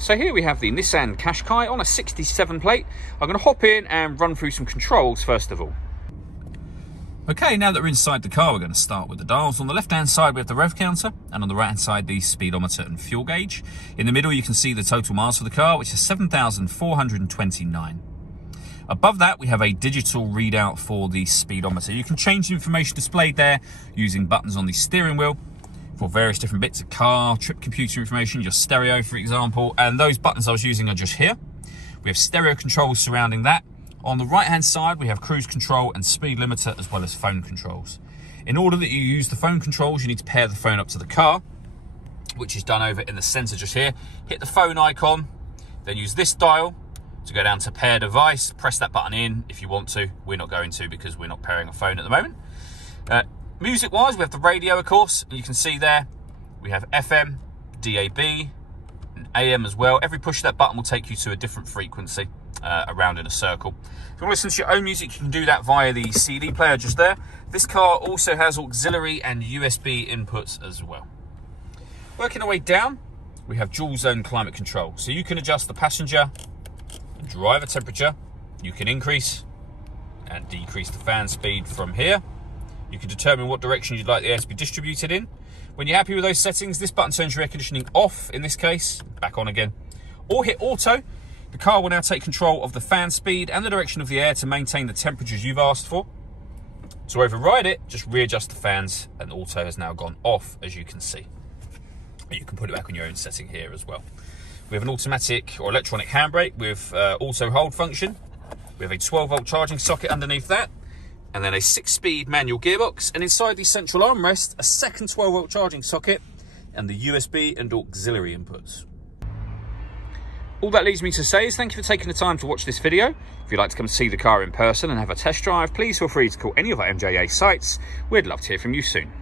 So here we have the Nissan Qashqai on a 67 plate. I'm going to hop in and run through some controls first of all. Okay, now that we're inside the car, we're going to start with the dials. On the left-hand side, we have the rev counter, and on the right-hand side, the speedometer and fuel gauge. In the middle, you can see the total miles for the car, which is 7,429. Above that, we have a digital readout for the speedometer. You can change the information displayed there using buttons on the steering wheel for various different bits of car, trip computer information, your stereo, for example. And those buttons I was using are just here. We have stereo controls surrounding that. On the right-hand side, we have cruise control and speed limiter, as well as phone controls. In order that you use the phone controls, you need to pair the phone up to the car, which is done over in the center just here. Hit the phone icon, then use this dial to go down to pair device. Press that button in if you want to. We're not going to because we're not pairing a phone at the moment. Music-wise, we have the radio, of course. You can see there, we have FM, DAB, and AM as well. Every push of that button will take you to a different frequency around in a circle. If you want to listen to your own music, you can do that via the CD player just there. This car also has auxiliary and USB inputs as well. Working our way down, we have dual zone climate control. So you can adjust the passenger and driver temperature. You can increase and decrease the fan speed from here. You can determine what direction you'd like the air to be distributed in. When you're happy with those settings, this button turns your air conditioning off, in this case, back on again. Or hit auto. The car will now take control of the fan speed and the direction of the air to maintain the temperatures you've asked for. To override it, just readjust the fans, and auto has now gone off, as you can see. You can put it back on your own setting here as well. We have an automatic or electronic handbrake with auto hold function. We have a 12-volt charging socket underneath that, and then a 6-speed manual gearbox, and inside the central armrest, a second 12-volt charging socket, and the USB and auxiliary inputs. All that leaves me to say is thank you for taking the time to watch this video. If you'd like to come see the car in person and have a test drive, please feel free to call any of our MJA sites. We'd love to hear from you soon.